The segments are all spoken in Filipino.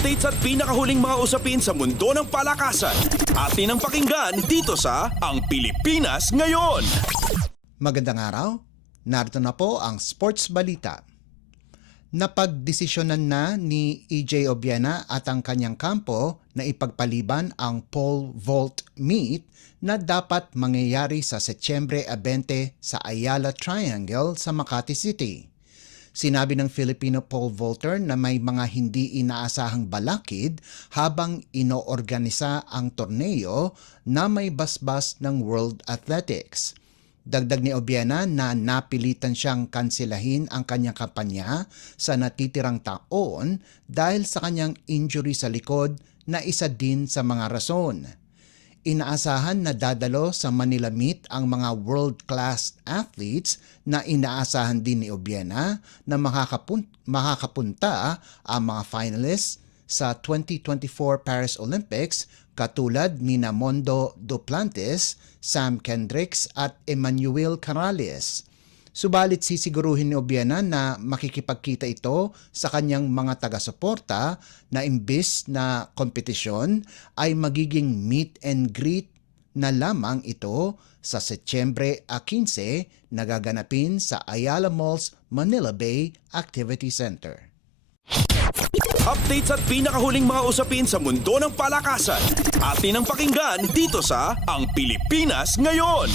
Updates at pinakahuling mga usapin sa mundo ng palakasan. Atin ang pakinggan dito sa Ang Pilipinas Ngayon. Magandang araw, narito na po ang Sports Balita. Napagdesisyonan na ni EJ Obiena at ang kanyang kampo na ipagpaliban ang pole vault meet na dapat mangyayari sa Setyembre 20 sa Ayala Triangle sa Makati City. Sinabi ng Filipino pole vaulter na may mga hindi inaasahang balakid habang inoorganisa ang torneo na may basbas ng World Athletics. Dagdag ni Obiena na napilitan siyang kansilahin ang kanyang kampanya sa natitirang taon dahil sa kanyang injury sa likod na isa din sa mga rason. Inaasahan na dadalo sa Manila Meet ang mga world-class athletes na inaasahan din ni Obiena na makakapunta ang mga finalists sa 2024 Paris Olympics katulad ni Mondo Duplantis, Sam Kendricks at Emmanuel Canales. Subalit sisiguruhin ni Obiena na makikipagkita ito sa kanyang mga taga-suporta na imbis na kompetisyon ay magiging meet and greet na lamang ito sa Setyembre 15 na gaganapin sa Ayala Malls Manila Bay Activity Center. Updates at pinakahuling mga usapin sa mundo ng palakasan. Atin ang pakinggan dito sa Ang Pilipinas Ngayon.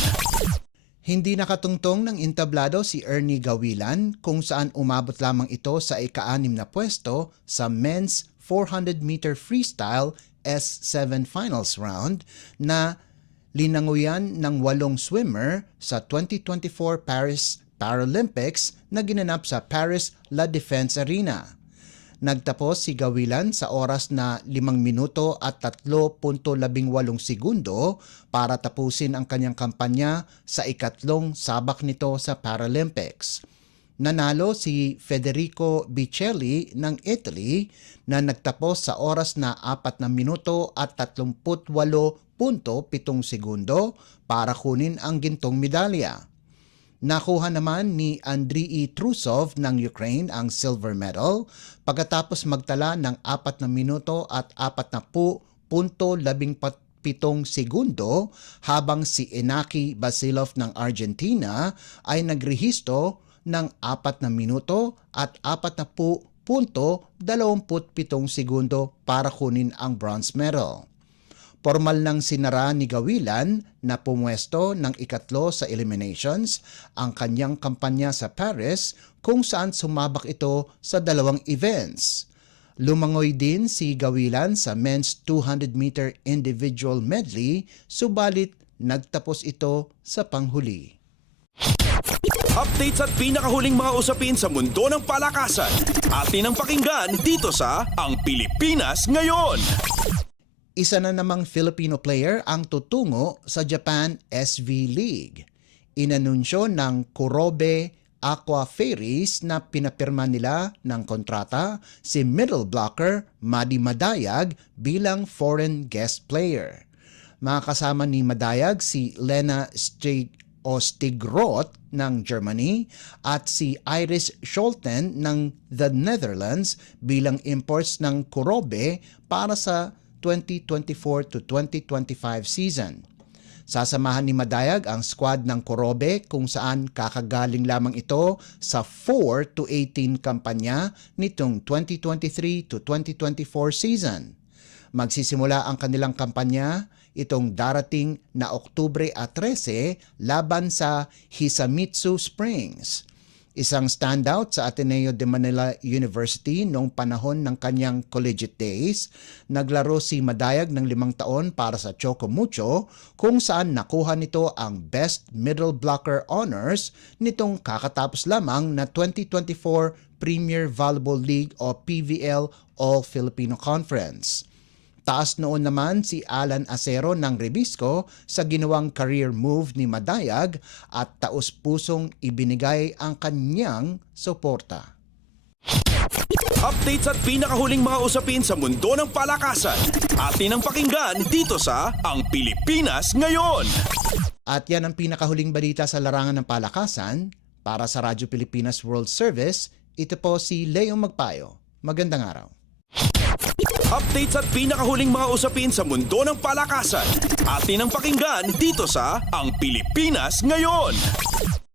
Hindi nakatungtong ng entablado si Ernie Gawilan kung saan umabot lamang ito sa ika-6 na pwesto sa men's 400-meter freestyle S7 finals round na linanguyan ng 8 swimmer sa 2024 Paris Paralympics na ginanap sa Paris La Défense Arena. Nagtapos si Gawilan sa oras na 5 minuto at 3.18 segundo para tapusin ang kanyang kampanya sa ikatlong sabak nito sa Paralympics. Nanalo si Federico Biccelli ng Italy na nagtapos sa oras na 4 na minuto at 38.7 segundo para kunin ang gintong medalya. Nakuha naman ni Andriy Trusov ng Ukraine ang silver medal pagkatapos magtala ng 4 na minuto at 40.17 segundo habang si Inaki Basilov ng Argentina ay nagrehistro ng 4 na minuto at 40.27 segundo para kunin ang bronze medal. Formal nang sinara ni Gawilan na pumwesto ng ikatlo sa eliminations ang kanyang kampanya sa Paris kung saan sumabak ito sa 2 events. Lumangoy din si Gawilan sa men's 200-meter individual medley subalit nagtapos ito sa panghuli. Updates at pinakahuling mga usapin sa mundo ng palakasan. Atin ang pakinggan dito sa Ang Pilipinas Ngayon. Isa na namang Filipino player ang tutungo sa Japan SV League. Inanunsyo ng Kurobe Aqua Ferries na pinapirma nila ng kontrata si middle blocker Madi Madayag bilang foreign guest player. Makakasama ni Madayag si Lena Stigroth ng Germany at si Iris Scholten ng the Netherlands bilang imports ng Kurobe para sa 2024 to 2025 season. Sasamahan ni Madayag ang squad ng Kurobe kung saan kakagaling lamang ito sa 4 to 18 kampanya nitong 2023 to 2024 season. Magsisimula ang kanilang kampanya itong darating na Oktubre 13 laban sa Hisamitsu Springs. Isang standout sa Ateneo de Manila University noong panahon ng kanyang collegiate days, naglaro si Madayag ng 5 taon para sa Chocomucho kung saan nakuha nito ang Best Middle Blocker Honors nitong kakatapos lamang na 2024 Premier Volleyball League o PVL All-Filipino Conference. Taas noon naman si Alan Acero ng Rebisco sa ginawang career move ni Madayag at taos-pusong ibinigay ang kanyang suporta. Updates at pinakahuling mga usapin sa mundo ng palakasan. Atin ang pakinggan dito sa Ang Pilipinas Ngayon. At yan ang pinakahuling balita sa larangan ng palakasan. Para sa Radyo Pilipinas World Service, ito po si Leo Magpayo. Magandang araw. Updates at pinakahuling mga usapin sa mundo ng palakasan. Atin ang pakinggan dito sa Ang Pilipinas Ngayon.